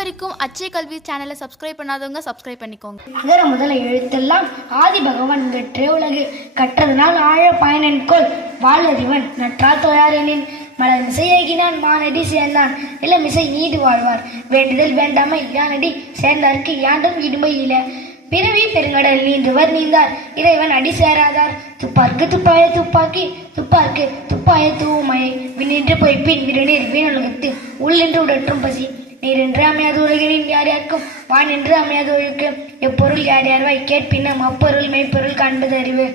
வரைக்கும் அச்சய கல்வி சேனலை சப்ஸ்கிரைப் பண்ணாதவங்க சப்ஸ்கிரைப் பண்ணிக்கோங்க. அகர முதல எழுத்தெல்லாம் ஆதி பகவான் வெற்றே உலகு கற்றதனால் ஆழ பயனென்கொள் வாழறிவன் நற்றால் தொழாரெனின் மலர் மிசையேகினான் மானடி சேர்ந்தான். இளமிசை நீடு வாழ்வார். வேண்டுதல் வேண்டாமை யானடி சேர்ந்தார்க்கு யாண்டும் இடுமை இல. பிறவி பெருங்கடல் நீந்துவர் நீந்தார். இறைவன் அடி சேராதார். துப்பார்க்கு துப்பாய துப்பாக்கி துப்பார்க்கு துப்பாய தூமழை விண்ணின்று பொய்ப்பின் விருநீர் வீணுலகத்து உள்ளின்று உடற்றும் பசி. நீரென்று அமையாத உலகினின் யார் யாருக்கும். வான் என்று அமையாத ஒழுக்கு எப்பொருள் யார் யார்வாய் கேட்பினும் அப்பொருள் மெய்ப்பொருள் காண்பது அறிவு.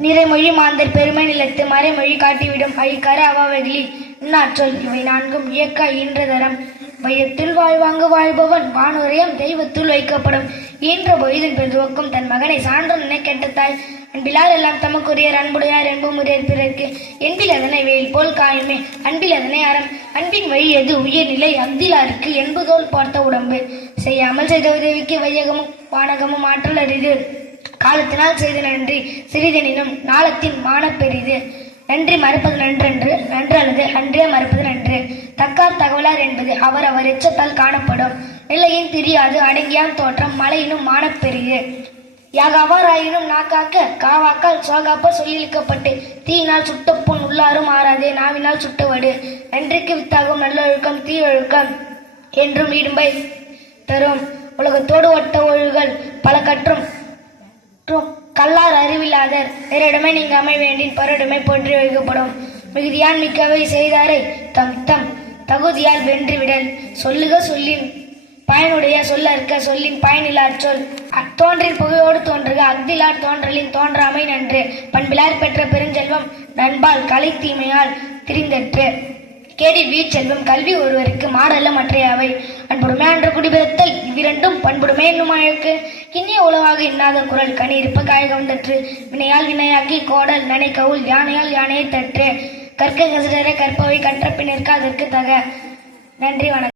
நிறைமொழி மாந்தர் பெருமை நிலத்து மறைமொழி காட்டிவிடும். அழிக்கர அவாவகிலி இன்னாற்றொல். இவை நான்கும் இயக்க ஈன்றதரம் வையத்தில் வாழ்வாங்கு வாழ்பவன் வானுரையம் தெய்வத்துள் வைக்கப்படும். ஈன்ற பொழுதின் பெருவக்கும் தன் மகனை சான்று நினைக்கெட்ட அன்பிலார் எல்லாம் தமக்குரியர் அன்புடையார் என்புமுறையர் பிறர்க்கு என்பில் அதனை வெயில் போல் காயுமே? அன்பில் அதனை அறம்? அன்பின் வழி எது? உயர்நிலை அந்திலாருக்கு என்பதோல் பார்த்த உடம்பு. செய்யாமல் செய்த உதவிக்கு வையகமும் வானகமும் ஆற்றல் அரிது காலத்தினால் செய்த நன்றி சிறிதெனினும் நாளத்தின் மான பெரிது நன்றி மறுப்பது நன்றன்று நன்று அல்லது அன்றே மறுப்பது நன்று. தக்கார் தகவலார் என்பது அவர் அவர் எச்சத்தால் காணப்படும். நிலையின் தெரியாது அடங்கியான் தோற்றம் மலையினும் மானப் பெரிது யாகாவாராயினும் நாக்காக்க காவாக்கால் சோகாப்ப சொல்லியிருக்கப்பட்டு தீயினால் சுட்ட புண் உள்ளாரும் ஆறாதே நாவினால் சுட்டவடு. நன்றிக்கு வித்தாகும் நல்லொழுக்கம் தீயொழுக்கம் என்றும் இடும்பை தரும். உலகத்தோடு ஒட்ட ஒழுகல் பல கற்றும் கல்லார் அறிவில்லாதர் பிறரிடமே நீங்க அமை வேண்டின் பருடமை போற்றி வைக்கப்படும். மிகுதியான் மிக்கவை செய்தாரை தம் தம் தகுதியால் வென்றுவிடல். சொல்லுக சொல்லின் பயனுடைய சொல்லற்க சொல்லின் பயனில்லார் சொல். அத்தோன்றின் புகையோடு தோன்றுக அக்திலார் தோன்றலின் தோன்றாமை நன்று. பண்பிலார் பெற்ற பெருஞ்செல்வம் நண்பால் கலை தீமையால் திரிந்தற்று கேடி வீச்செல்வம் கல்வி ஒருவருக்கு மாடல்ல மற்றையாவை. அன்புடுமே அன்று குடிபிறத்தல் இவ்விரண்டும் பண்புடுமே என்னும் அழகு இனிய உலகாக இன்னாத குரல் கனி இருப்ப காயகம் தற்று. வினையால் வினையாக்கி கோடல் நனை கவுல் யானையால் யானையை தற்று. கற்க கசிடர கற்பவை கற்ற பின்னிற்கு அதற்கு தக. நன்றி வணக்கம்.